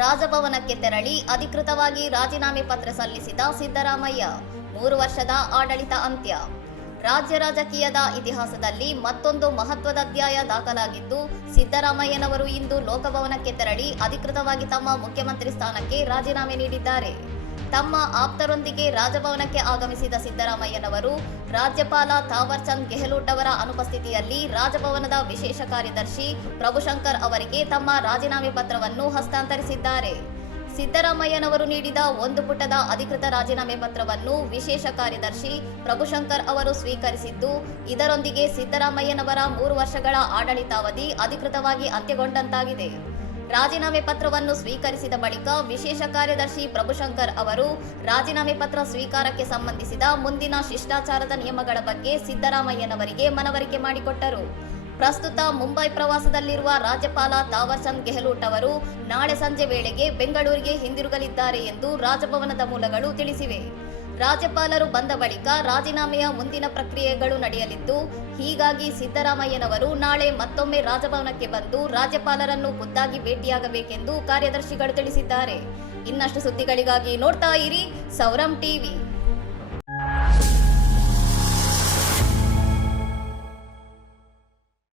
ರಾಜಭವನಕ್ಕೆ ತೆರಳಿ ಅಧಿಕೃತವಾಗಿ ರಾಜೀನಾಮೆ ಪತ್ರ ಸಲ್ಲಿಸಿದ ಸಿದ್ದರಾಮಯ್ಯ. 3 ವರ್ಷದ ಆಡಳಿತ ಅಂತ್ಯ. ರಾಜ್ಯ ರಾಜಕೀಯದ ಇತಿಹಾಸದಲ್ಲಿ ಮತ್ತೊಂದು ಮಹತ್ವದ ಅಧ್ಯಾಯ ದಾಖಲಾಗಿದ್ದು, ಸಿದ್ದರಾಮಯ್ಯನವರು ಇಂದು ಲೋಕಭವನಕ್ಕೆ ತೆರಳಿ ಅಧಿಕೃತವಾಗಿ ತಮ್ಮ ಮುಖ್ಯಮಂತ್ರಿ ಸ್ಥಾನಕ್ಕೆ ರಾಜೀನಾಮೆ ನೀಡಿದ್ದಾರೆ. ತಮ್ಮ ಆಪ್ತರೊಂದಿಗೆ ರಾಜಭವನಕ್ಕೆ ಆಗಮಿಸಿದ ಸಿದ್ದರಾಮಯ್ಯನವರು ರಾಜ್ಯಪಾಲ ಥಾವರ್ ಚಂದ್ ಗೆಹ್ಲೋಟ್ ಅವರ ಅನುಪಸ್ಥಿತಿಯಲ್ಲಿ ರಾಜಭವನದ ವಿಶೇಷ ಕಾರ್ಯದರ್ಶಿ ಪ್ರಭುಶಂಕರ್ ಅವರಿಗೆ ತಮ್ಮ ರಾಜೀನಾಮೆ ಪತ್ರವನ್ನು ಹಸ್ತಾಂತರಿಸಿದ್ದಾರೆ. ಸಿದ್ದರಾಮಯ್ಯನವರು ನೀಡಿದ ಒಂದು ಪುಟದ ಅಧಿಕೃತ ರಾಜೀನಾಮೆ ಪತ್ರವನ್ನು ವಿಶೇಷ ಕಾರ್ಯದರ್ಶಿ ಪ್ರಭುಶಂಕರ್ ಅವರು ಸ್ವೀಕರಿಸಿದ್ದು, ಇದರೊಂದಿಗೆ ಸಿದ್ದರಾಮಯ್ಯನವರ 3 ವರ್ಷಗಳ ಆಡಳಿತಾವಧಿ ಅಧಿಕೃತವಾಗಿ ಅಂತ್ಯಗೊಂಡಂತಾಗಿದೆ. ರಾಜೀನಾಮೆ ಪತ್ರವನ್ನು ಸ್ವೀಕರಿಸಿದ ಬಳಿಕ ವಿಶೇಷ ಕಾರ್ಯದರ್ಶಿ ಪ್ರಭುಶಂಕರ್ ಅವರು ರಾಜೀನಾಮೆ ಪತ್ರ ಸ್ವೀಕಾರಕ್ಕೆ ಸಂಬಂಧಿಸಿದ ಮುಂದಿನ ಶಿಷ್ಟಾಚಾರದ ನಿಯಮಗಳ ಬಗ್ಗೆ ಸಿದ್ದರಾಮಯ್ಯನವರಿಗೆ ಮನವರಿಕೆ ಮಾಡಿಕೊಟ್ಟರು. ಪ್ರಸ್ತುತ ಮುಂಬೈ ಪ್ರವಾಸದಲ್ಲಿರುವ ರಾಜ್ಯಪಾಲ ಥಾವರ್ ಚಂದ್ ಗೆಹ್ಲೋಟ್ ಅವರು ನಾಳೆ ಸಂಜೆ ವೇಳೆಗೆ ಬೆಂಗಳೂರಿಗೆ ಹಿಂದಿರುಗಲಿದ್ದಾರೆ ಎಂದು ರಾಜಭವನದ ಮೂಲಗಳು ತಿಳಿಸಿವೆ. ರಾಜ್ಯಪಾಲರು ಬಂದ ಬಳಿಕ ರಾಜೀನಾಮೆಯ ಮುಂದಿನ ಪ್ರಕ್ರಿಯೆಗಳು ನಡೆಯಲಿದ್ದು, ಹೀಗಾಗಿ ಸಿದ್ದರಾಮಯ್ಯನವರು ನಾಳೆ ಮತ್ತೊಮ್ಮೆ ರಾಜಭವನಕ್ಕೆ ಬಂದು ರಾಜ್ಯಪಾಲರನ್ನು ಖುದ್ದಾಗಿ ಭೇಟಿಯಾಗಬೇಕೆಂದು ಕಾರ್ಯದರ್ಶಿಗಳು ತಿಳಿಸಿದ್ದಾರೆ. ಇನ್ನಷ್ಟು ಸುದ್ದಿಗಳಿಗಾಗಿ ನೋಡ್ತಾ ಇರಿ ಸೌರಂ ಟಿವಿ.